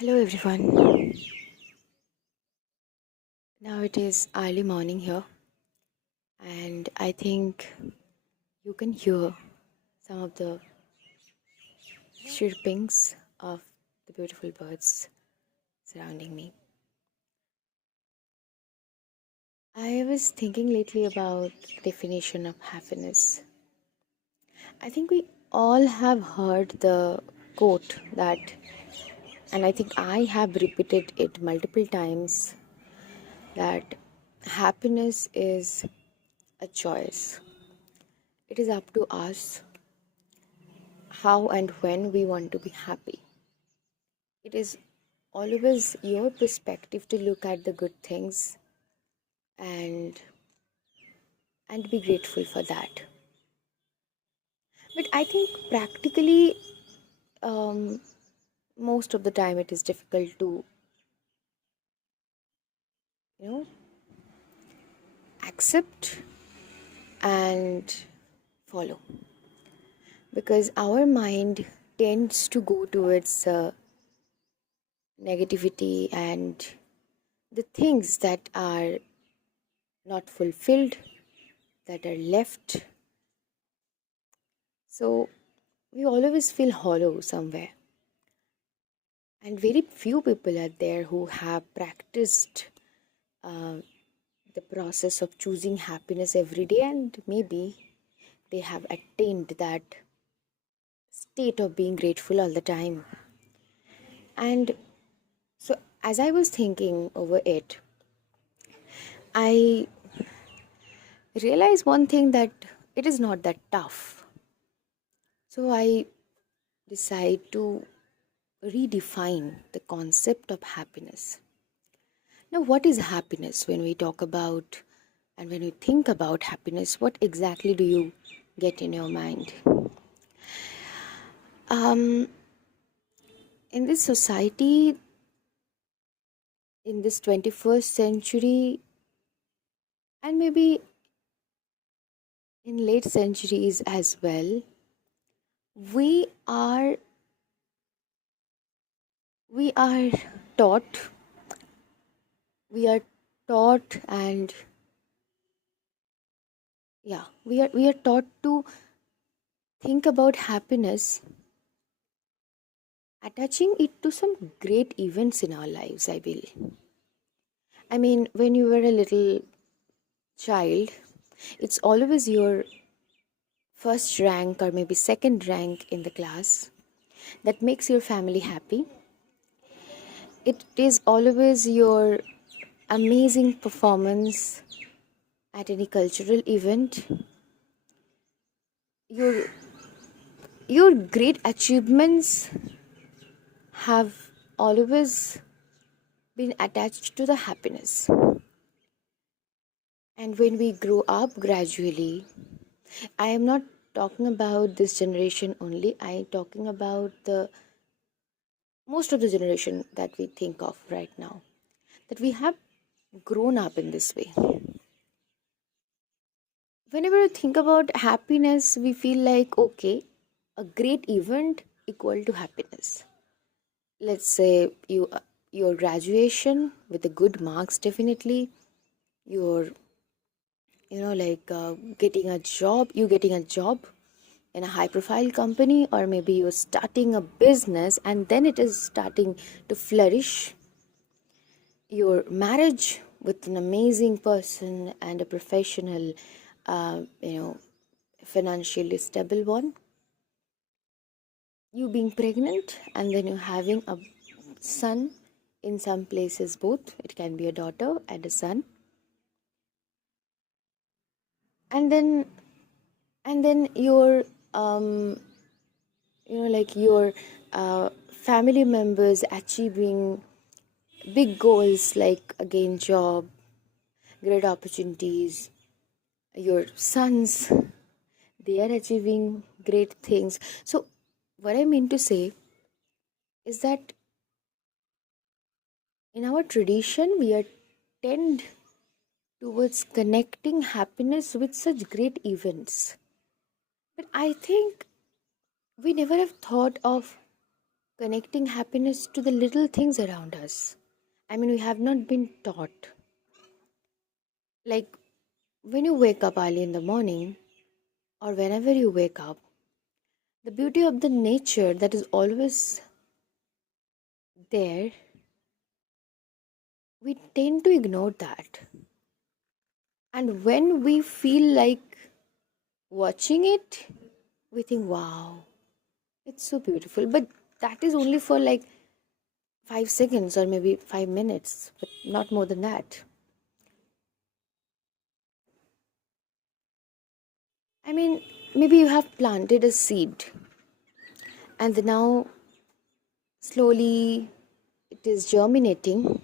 Hello everyone. Now it is early morning here, and I think you can hear some of the chirpings of the beautiful birds surrounding me. I was thinking lately about the definition of happiness. I think we all have heard the quote that, and I think I have repeated it multiple times, that happiness is a choice. It is up to us how and when we want to be happy. It is always your perspective to look at the good things and be grateful for that. But I think practically, um, most of the time it is difficult to you know accept and follow, because our mind tends to go towards negativity and the things that are not fulfilled, that are left. So we always feel hollow somewhere. And very few people are there who have practiced uh, the process of choosing happiness every day, and maybe they have attained that state of being grateful all the time. And so, as I was thinking over it, I realized one thing, that it is not that tough. So, I decide to redefine the concept of happiness. Now, what is happiness when we talk about and when you think about happiness? What exactly do you get in your mind? Um, in this society, in this 21st century, and maybe in late centuries as well, we are we are taught we are taught and yeah, we are taught to think about happiness, attaching it to some great events in our lives, I believe. I mean, when you were a little child, it's always your first rank or maybe second rank in the class that makes your family happy. It is always your amazing performance at any cultural event, your your great achievements have always been attached to the happiness. And when we grow up gradually, I am not talking about this generation only, I am talking about the most of the generation that we think of right now, that we have grown up in this way. Whenever we think about happiness, we feel like, okay, a great event equal to happiness. Let's say your graduation with the good marks, definitely your getting a job, you getting a job in a high profile company, or maybe you're starting a business and then it is starting to flourish, your marriage with an amazing person and a professional, uh, you know financially stable one, you being pregnant and then you having a son. In some places both, it can be a daughter and a son. And then your your family members achieving big goals, like again job, great opportunities. Your sons, they are achieving great things. So what I mean to say is that in our tradition we are tend towards connecting happiness with such great events, but I think we never have thought of connecting happiness to the little things around us. I mean, we have not been taught. Like when you wake up early in the morning, or whenever you wake up, the beauty of the nature that is always there, we tend to ignore that. And when we feel like watching it, we think, wow, it's so beautiful. But that is only for like 5 seconds or maybe 5 minutes, but not more than that. I mean, maybe you have planted a seed and now slowly it is germinating.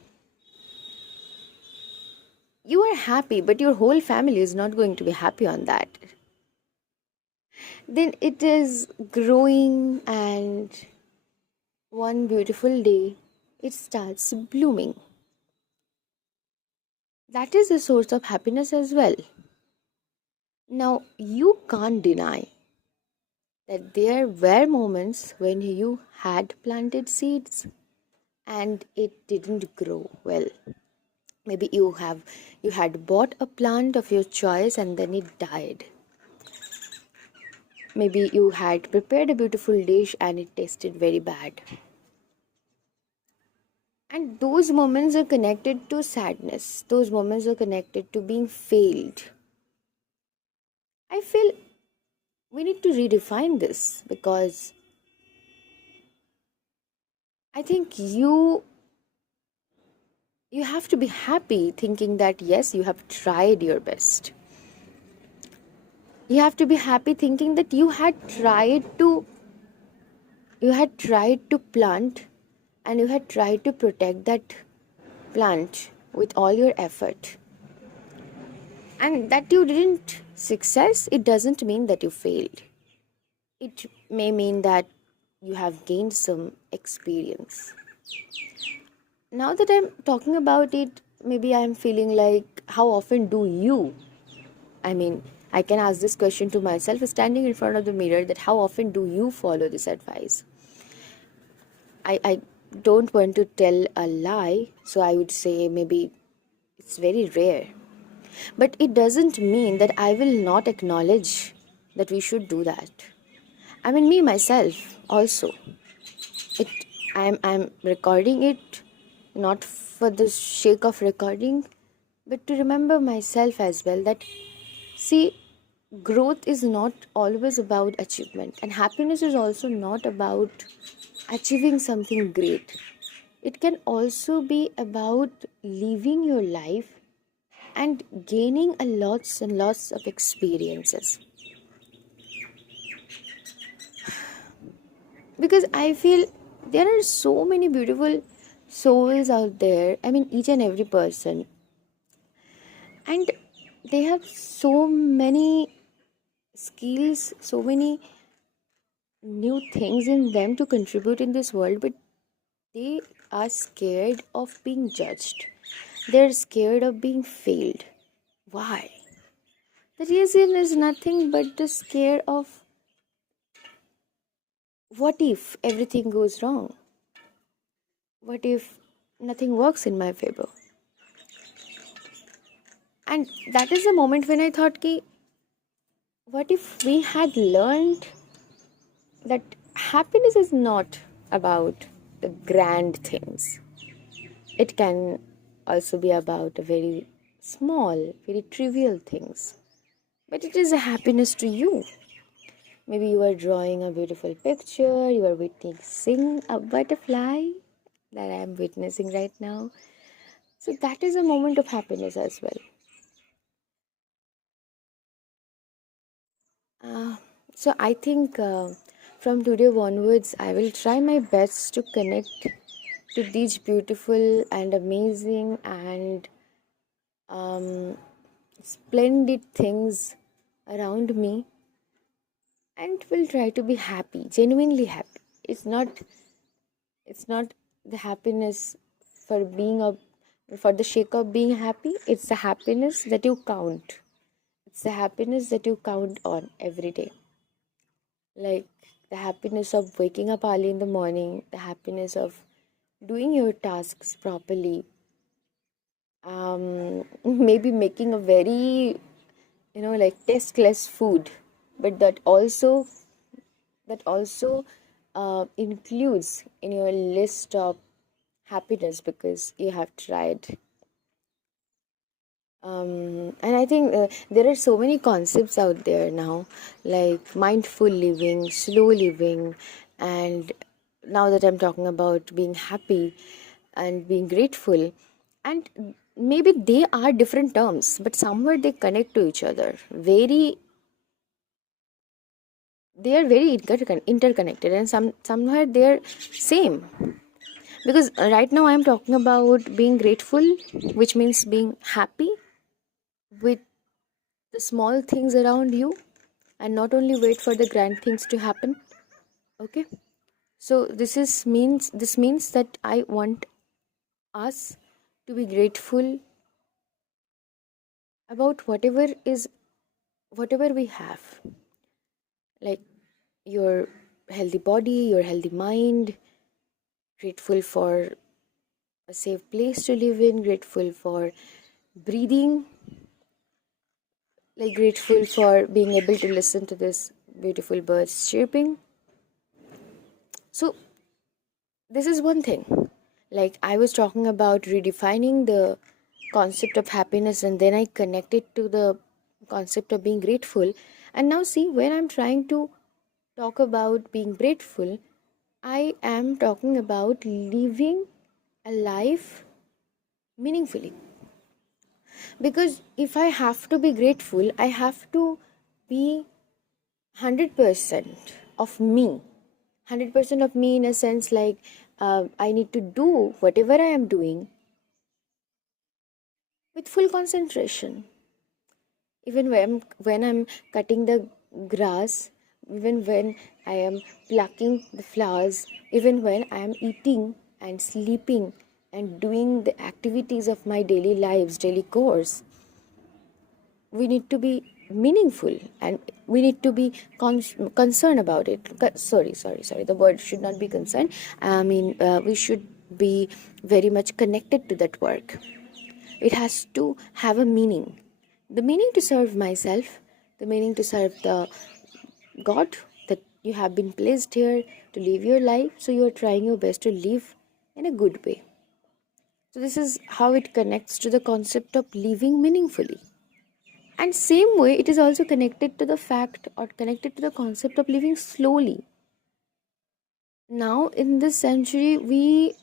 You are happy, but your whole family is not going to be happy on that. Then it is growing, and one beautiful day it starts blooming. That is a source of happiness as well. Now, you can't deny that there were moments when you had planted seeds and it didn't grow well. Maybe you had bought a plant of your choice and then it died. Maybe you had prepared a beautiful dish and it tasted very bad. And those moments are connected to sadness. Those moments are connected to being failed. I feel we need to redefine this because I think you have to be happy thinking that yes, you have tried your best. You have to be happy thinking that you had tried to plant and you had tried to protect that plant with all your effort. And that you didn't success, it doesn't mean that you failed. It may mean that you have gained some experience. Now that I'm talking about it, maybe I'm feeling like, how often do you? I mean, I can ask this question to myself standing in front of the mirror, that how often do you follow this advice? I don't want to tell a lie, so I would say maybe it's very rare. But it doesn't mean that I will not acknowledge that we should do that. I mean, me myself also. It I'm recording it not for the sake of recording, but to remember myself as well that see, growth is not always about achievement, and happiness is also not about achieving something great. It can also be about living your life and gaining a lots and lots of experiences. Because I feel there are so many beautiful souls out there. I mean, each and every person, and they have so many skills, so many new things in them to contribute in this world, but they are scared of being judged. They're scared of being failed. Why? The reason is nothing but the scare of what if everything goes wrong? What if nothing works in my favor? And that is the moment when I thought, ki, what if we had learned that happiness is not about the grand things? It can also be about a very small, very trivial things. But it is a happiness to you. Maybe you are drawing a beautiful picture, you are witnessing a butterfly that I am witnessing right now. So that is a moment of happiness as well. Uh, so I think from today onwards, I will try my best to connect to these beautiful and amazing and um, splendid things around me, and will try to be happy, genuinely happy. It's not the happiness for being a for the sake of being happy. It's the happiness that you count. It's the happiness that you count on every day. Like the happiness of waking up early in the morning, the happiness of doing your tasks properly, maybe making a very, like tasteless food, but that also includes in your list of happiness because you have tried. And I think there are so many concepts out there now, like mindful living, slow living, and now that I'm talking about being happy and being grateful, and maybe they are different terms, but somewhere they connect to each other. They are very interconnected, and somewhere they're same. Because right now I'm talking about being grateful, which means being happy with the small things around you and not only wait for the grand things to happen. Okay, so this means that I want us to be grateful about whatever we have, like your healthy body, your healthy mind, grateful for a safe place to live in, grateful for breathing, like grateful for being able to listen to this beautiful birds chirping. So this is one thing. Like I was talking about redefining the concept of happiness, and then I connected to the concept of being grateful. And now, see, when I'm trying to talk about being grateful, I am talking about living a life meaningfully. Because if I have to be grateful, I have to be 100% of me. 100% of me in a sense like I need to do whatever I am doing with full concentration. Even when I'm cutting the grass, even when I am plucking the flowers, even when I am eating and sleeping and doing the activities of my daily lives, daily course, we need to be meaningful, and we need to be concerned about it. Sorry, the word should not be concerned. I mean, we should be very much connected to that work. It has to have a meaning, the meaning to serve myself, the meaning to serve the God that you have been placed here to live your life, so you are trying your best to live in a good way. So this is how it connects to the concept of living meaningfully. And same way, it is also connected to the fact or connected to the concept of living slowly. Now, in this century,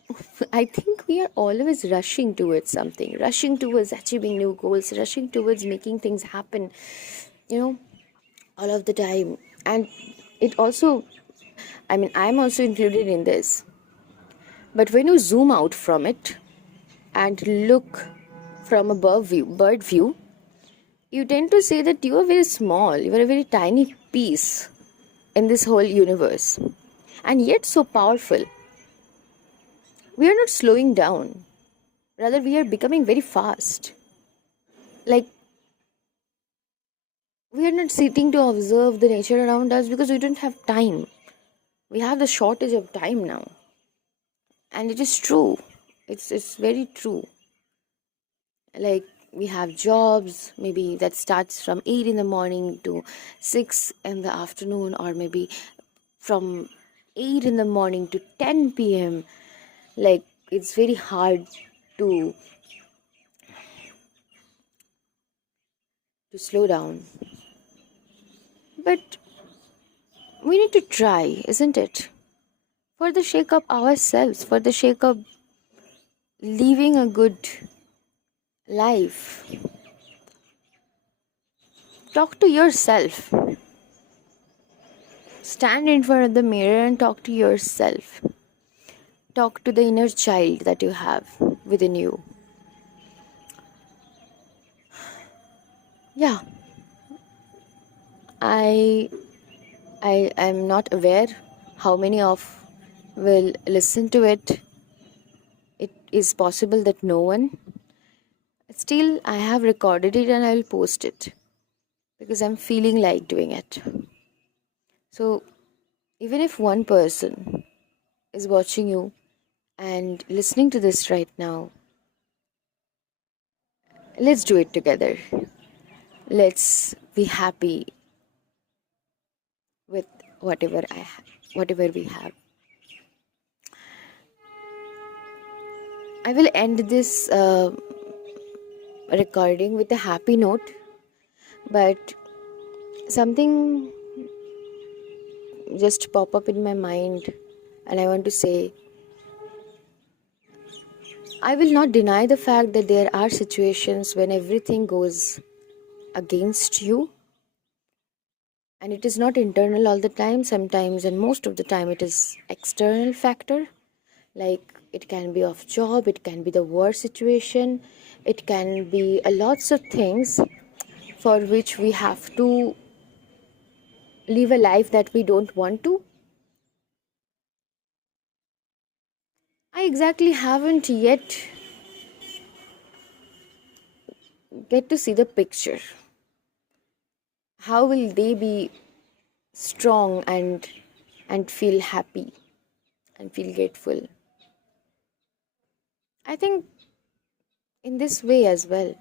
I think we are always rushing towards something, rushing towards achieving new goals, rushing towards making things happen, you know, all of the time. And it also, I mean, I'm also included in this. But when you zoom out from it and look from above view, bird view, you tend to say that you are very small, you are a very tiny piece in this whole universe, and yet so powerful. We are not slowing down, rather, we are becoming very fast. Like, we are not sitting to observe the nature around us because we don't have time. We have the shortage of time now, and it is true. It's very true. Like, we have jobs maybe that starts from 8 in the morning to 6 in the afternoon, or maybe from 8 in the morning to 10 p.m. Like, it's very hard to slow down, but we need to try, isn't it? For the sake of ourselves, for the sake of living a good life. Talk to yourself. Stand in front of the mirror and talk to yourself. Talk to the inner child that you have within you. Yeah, I I am not aware how many of will listen to it. It is possible that no one. Still, I have recorded it and I will post it because I'm feeling like doing it. So, Even if one person is watching you and listening to this right now, let's do it together. Let's be happy with whatever we have. I will end this recording with a happy note, but something just pop up in my mind, and I want to say, I will not deny the fact that there are situations when everything goes against you, and it is not internal all the time. Sometimes, and most of the time, it is external factor. Like, it can be of job, it can be the war situation, it can be a lots of things for which we have to live a life that we don't want to. I exactly haven't yet get to see the picture. How will they be strong and feel happy and feel grateful? I think in this way as well,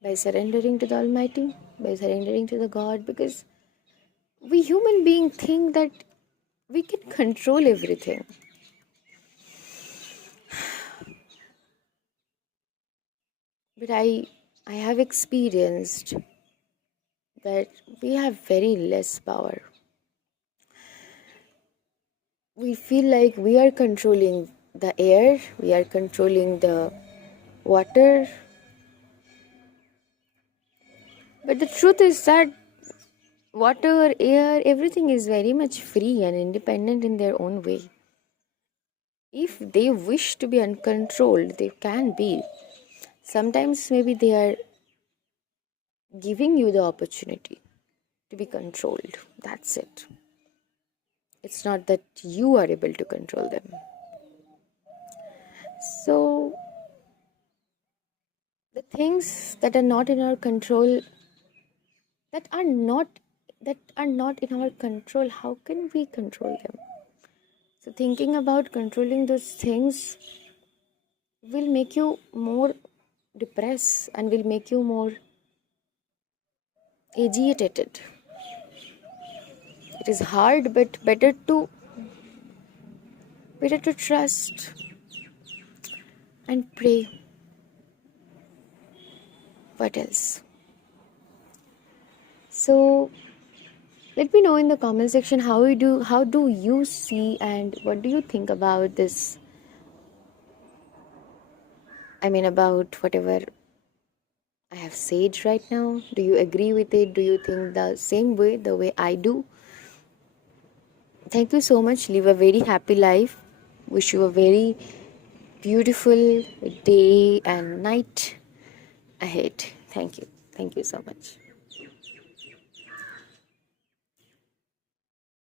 by surrendering to the Almighty, by surrendering to the God, because we human beings think that we can control everything. But I have experienced that we have very less power. We feel like we are controlling the air, we are controlling the water. But the truth is that water, air, everything is very much free and independent in their own way. If they wish to be uncontrolled, they can be. Sometimes maybe they are giving you the opportunity to be controlled. That's it. It's not that you are able to control them. So, the things that are not in our control, that are not in our control, how can we control them? So thinking about controlling those things will make you more depressed and will make you more agitated. It is hard, but better to trust and pray. What else? So let me know in the comment section how do you see and what do you think about this? I mean, about whatever I have said right now. Do you agree with it? Do you think the same way, the way I do? Thank you so much. Live a very happy life. Wish you a very beautiful day and night ahead. Thank you. Thank you so much.